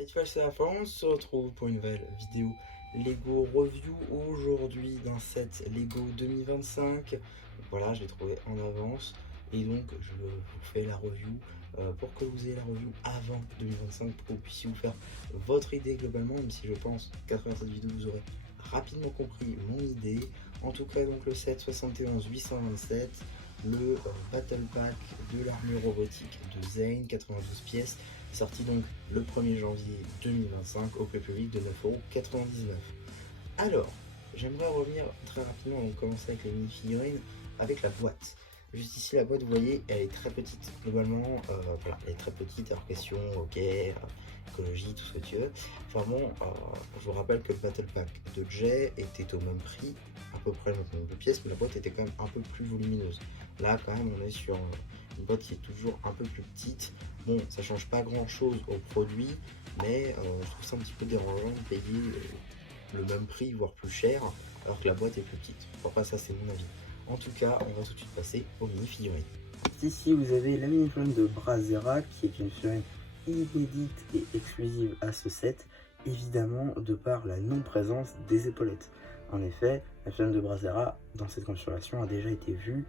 Cette fois c'est la fin, on se retrouve pour une nouvelle vidéo Lego Review aujourd'hui d'un set Lego 2025. Voilà, je l'ai trouvé en avance et donc je vous fais la review pour que vous ayez la review avant 2025 pour que vous puissiez vous faire votre idée globalement, même si je pense qu'après cette vidéo vous aurez rapidement compris mon idée. En tout cas donc le set 71 827, le Battle Pack de l'armure robotique de Zane, 92 pièces, sorti donc le 1er janvier 2025 au prix public de 9,99 €. Alors, j'aimerais revenir très rapidement, on commence avec les mini-figurines, avec la boîte. Juste ici, la boîte, vous voyez, elle est très petite. Globalement, voilà, elle est très petite, alors question, ok, écologie, tout ce que tu veux. Enfin bon, je vous rappelle que le Battle Pack de Jay était au même prix, à peu près le même nombre de pièces, mais la boîte était quand même un peu plus volumineuse. Là, quand même, on est sur une boîte qui est toujours un peu plus petite. Bon, ça change pas grand chose au produit, mais je trouve ça un petit peu dérangeant de payer le même prix, voire plus cher, alors que la boîte est plus petite. Après ça, c'est mon avis. En tout cas, on va tout de suite passer aux mini-figurines. Ici, vous avez la mini-figurine de Brazera, qui est une figurine inédite et exclusive à ce set, évidemment de par la non-présence des épaulettes. En effet, la figurine de Brazera, dans cette configuration, a déjà été vue,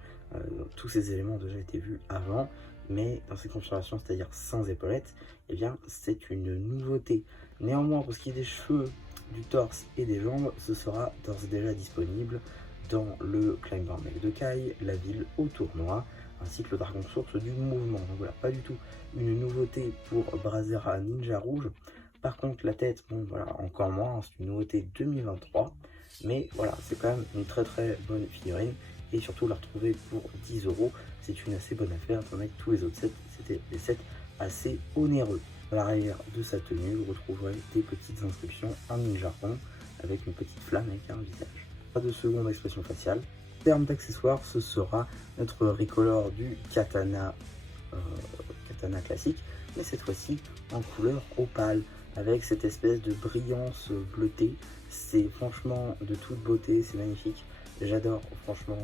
tous ces éléments ont déjà été vus avant, mais dans cette configuration, c'est-à-dire sans épaulettes, eh bien, c'est une nouveauté. Néanmoins, pour ce qui est des cheveux, du torse et des jambes, ce sera d'ores et déjà disponible dans le Climber Mech de Kai, la ville au tournoi, ainsi que le dragon source du mouvement. Donc voilà, pas du tout une nouveauté pour Brazera Ninja Rouge. Par contre, la tête, bon voilà, encore moins, hein, c'est une nouveauté 2023. Mais voilà, c'est quand même une très très bonne figurine. Et surtout, la retrouver pour 10 €, c'est une assez bonne affaire, étant donné que tous les autres sets, c'était des sets assez onéreux. À l'arrière de sa tenue, vous retrouverez des petites inscriptions en ninja rond, avec une petite flamme avec un visage. Pas de seconde expression faciale. En termes d'accessoires, ce sera notre recolor du katana, katana classique, mais cette fois-ci en couleur opale, avec cette espèce de brillance bleutée. C'est franchement de toute beauté, c'est magnifique. J'adore franchement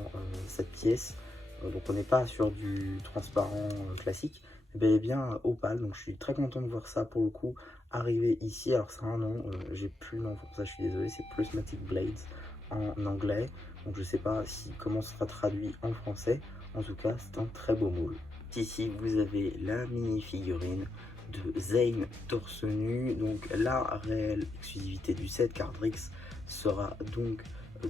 cette pièce. Donc on n'est pas sur du transparent classique, mais bel et bien opale. Donc je suis très content de voir ça pour le coup arriver ici. Alors c'est un nom, j'ai plus le nom pour ça, je suis désolé, c'est Prismatic Blades en anglais. Donc je sais pas si comment ce sera traduit en français. En tout cas, c'est un très beau moule. Ici, vous avez la mini figurine de Zane torse nu. Donc la réelle exclusivité du set, car Drix sera donc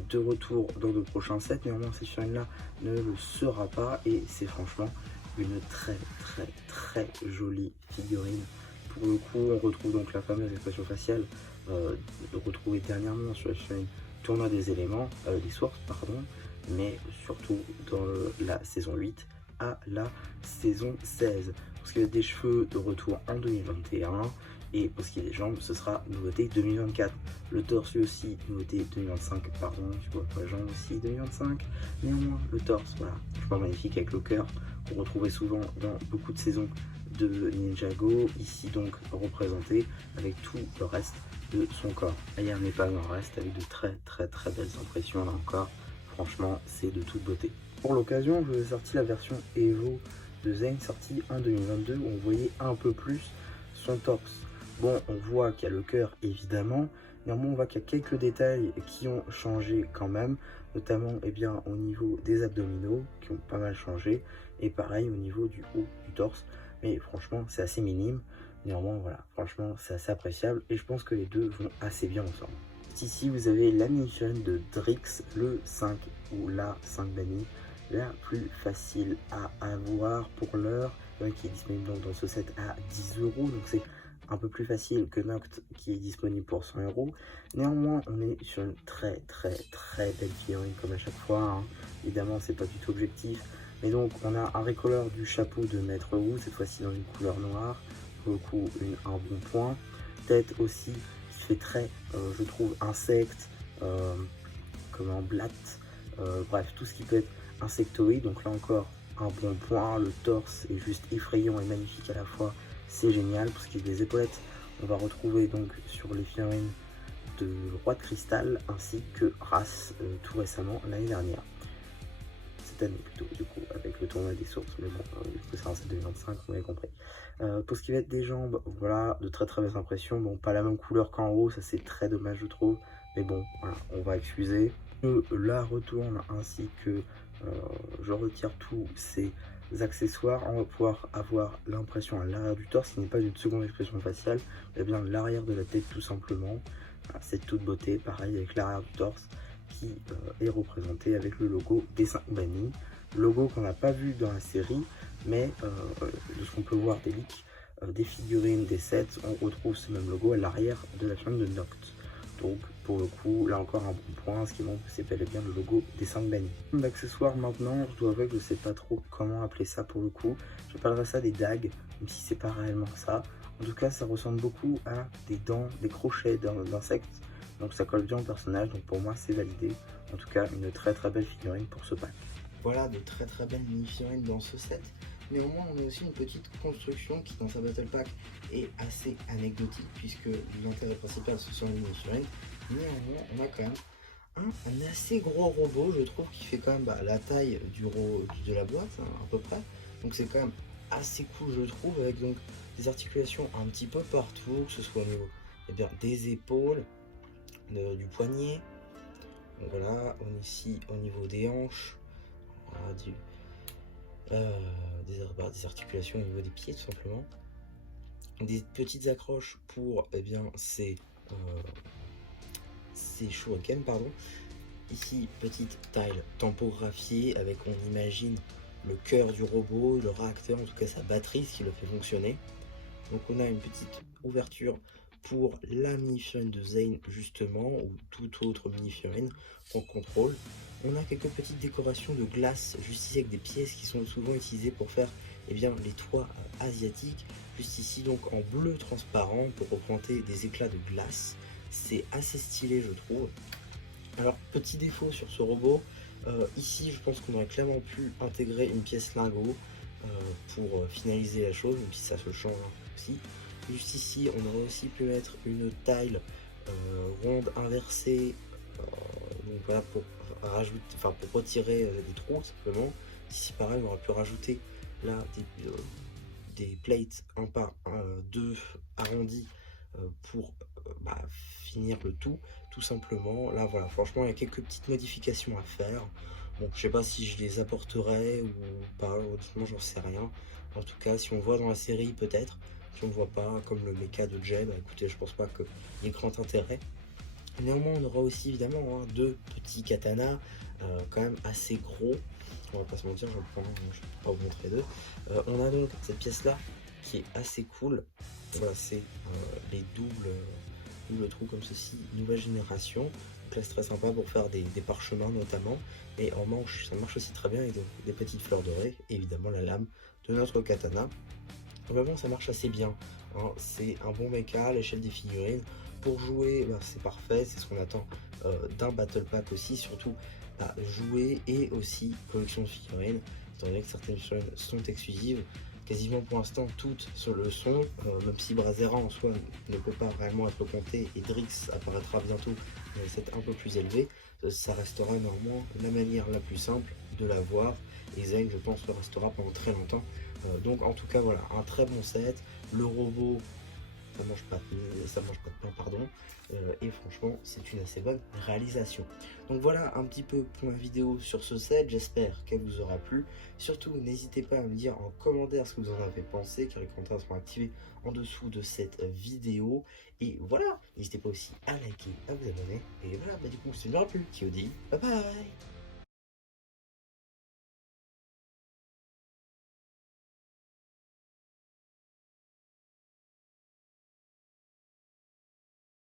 de retour dans de prochains sets. Néanmoins, cette figurine là ne le sera pas, et c'est franchement une très très très jolie figurine. Pour le coup, on retrouve donc la fameuse expression faciale retrouvée dernièrement sur la figurine Tournoi des éléments, des sources, pardon, mais surtout dans la saison 8 à la saison 16. Pour ce qui est des cheveux, de retour en 2021. Et pour ce qui est des jambes, ce sera nouveauté 2024. Le torse aussi, nouveauté 2025, pardon, tu vois, pour les jambes aussi 2025. Néanmoins, le torse, voilà, je vois magnifique avec le cœur, qu'on retrouvait souvent dans beaucoup de saisons de Ninjago. Ici donc représenté avec tout le reste de son corps. D'ailleurs, n'est pas en reste avec de très très très belles impressions là encore. Franchement, c'est de toute beauté. Pour l'occasion, je vous ai sorti la version Evo de Zane sortie en 2022 où on voyait un peu plus son torse. Bon, on voit qu'il y a le cœur évidemment, néanmoins on voit qu'il y a quelques détails qui ont changé quand même, notamment eh bien, au niveau des abdominaux qui ont pas mal changé, et pareil au niveau du haut du torse, mais franchement c'est assez minime. Néanmoins voilà, franchement c'est assez appréciable et je pense que les deux vont assez bien ensemble. Ici vous avez la mini-figurine de Drix, le 5 ou la 5 banni, la plus facile à avoir pour l'heure, qui est disponible donc dans ce set à 10 €, donc c'est un peu plus facile que Noct qui est disponible pour 100 €. Néanmoins, on est sur une très très très belle figurine comme à chaque fois, hein. Évidemment, c'est pas du tout objectif. Mais donc, on a un recolor du chapeau de Maître Wu, cette fois-ci dans une couleur noire. Pour le coup, un bon point. Tête aussi, qui fait très, je trouve, insecte, comme un blatte. Bref, tout ce qui peut être insectoïde. Donc là encore, un bon point. Le torse est juste effrayant et magnifique à la fois. C'est génial. Pour ce qui est des épaulettes, on va retrouver donc sur les figurines de Roi de Cristal ainsi que Race tout récemment l'année dernière. cette année plutôt, du coup, avec le tournoi des sources, mais bon, du coup c'est un set 2025, vous m'avez compris. Pour ce qui va être des jambes, voilà, de très très belles impressions, bon, pas la même couleur qu'en haut, ça c'est très dommage je trouve, mais bon, voilà, on va excuser. Je la retourne ainsi que je retire tous ces accessoires, on va pouvoir avoir l'impression à l'arrière du torse, qui n'est pas une seconde expression faciale, mais bien l'arrière de la tête tout simplement. Voilà, c'est toute beauté, pareil avec l'arrière du torse qui est représenté avec le logo des 5 bannis, logo qu'on n'a pas vu dans la série, mais de ce qu'on peut voir des leaks, des figurines, des sets, on retrouve ce même logo à l'arrière de la figurine de Noct. Donc pour le coup, là encore un bon point, ce qui montre que c'est bel et bien le logo des 5 bannis. D'accessoires maintenant, je dois avouer que je ne sais pas trop comment appeler ça pour le coup. J'appellerais ça des dagues, même si c'est pas réellement ça. En tout cas, ça ressemble beaucoup à des dents, des crochets d'insectes. Donc ça colle bien au personnage, donc pour moi c'est validé. En tout cas, une très très belle figurine pour ce pack. Voilà de très très belles mini-figurines dans ce set. Néanmoins, on a aussi une petite construction qui, dans sa Battle Pack, est assez anecdotique, puisque l'intérêt principal, ce sont les mini-figurines. Néanmoins, on a quand même un assez gros robot, je trouve, qui fait quand même la taille de la boîte, hein, à peu près. Donc c'est quand même assez cool, je trouve, avec donc des articulations un petit peu partout, que ce soit au niveau des épaules, du poignet. Donc voilà, on est ici au niveau des hanches, voilà, des articulations au niveau des pieds tout simplement, des petites accroches pour ces shuriken, pardon. Ici petite tile tampographiée avec, on imagine, le cœur du robot, le réacteur, en tout cas sa batterie, ce qui le fait fonctionner. Donc on a une petite ouverture pour la mini-figurine de Zane justement, ou toute autre mini-figurine qu'on contrôle. On a quelques petites décorations de glace juste ici avec des pièces qui sont souvent utilisées pour faire les toits asiatiques. Juste ici donc en bleu transparent pour représenter des éclats de glace. C'est assez stylé je trouve. Alors petit défaut sur ce robot, ici je pense qu'on aurait clairement pu intégrer une pièce lingot pour finaliser la chose, même si ça se change aussi. Juste ici, on aurait aussi pu mettre une tile ronde inversée, donc voilà, pour retirer des trous simplement. Ici pareil, on aurait pu rajouter là des plates 1 par 2 arrondis pour finir le tout simplement. Là voilà, franchement il y a quelques petites modifications à faire. Bon, je sais pas si je les apporterai ou pas, honnêtement j'en sais rien. En tout cas, si on voit dans la série peut-être, si on ne voit pas, comme le mecha de Jay, écoutez, je pense pas qu'il y ait grand intérêt. Néanmoins, on aura aussi évidemment deux petits katanas, quand même assez gros. On va pas se mentir, je vais pas vous montrer deux. On a donc cette pièce-là qui est assez cool. Voilà, c'est les doubles trous comme ceci, nouvelle génération. Donc là, c'est très sympa pour faire des parchemins notamment. Et en manche, ça marche aussi très bien avec des petites fleurs dorées. Et évidemment, la lame de notre katana. Vraiment, ça marche assez bien. Hein. C'est un bon mecha à l'échelle des figurines. Pour jouer, c'est parfait. C'est ce qu'on attend d'un Battle Pack aussi. Surtout à jouer et aussi collection de figurines. Étant donné que certaines figurines sont exclusives. Quasiment pour l'instant toutes le sont, même si Brazera en soi ne peut pas réellement être compté et Drix apparaîtra bientôt dans les sets un peu plus élevés, ça restera normalement la manière la plus simple de l'avoir et Zane je pense le restera pendant très longtemps. Donc en tout cas voilà, un très bon set, le robot ça mange pas de pain, pardon, et franchement c'est une assez bonne réalisation. Donc voilà un petit peu pour ma vidéo sur ce set, j'espère qu'elle vous aura plu. Surtout n'hésitez pas à me dire en commentaire ce que vous en avez pensé, car les commentaires seront activés en dessous de cette vidéo. Et voilà, n'hésitez pas aussi à liker, à vous abonner, et voilà, du coup c'est une plus qui vous dit bye bye.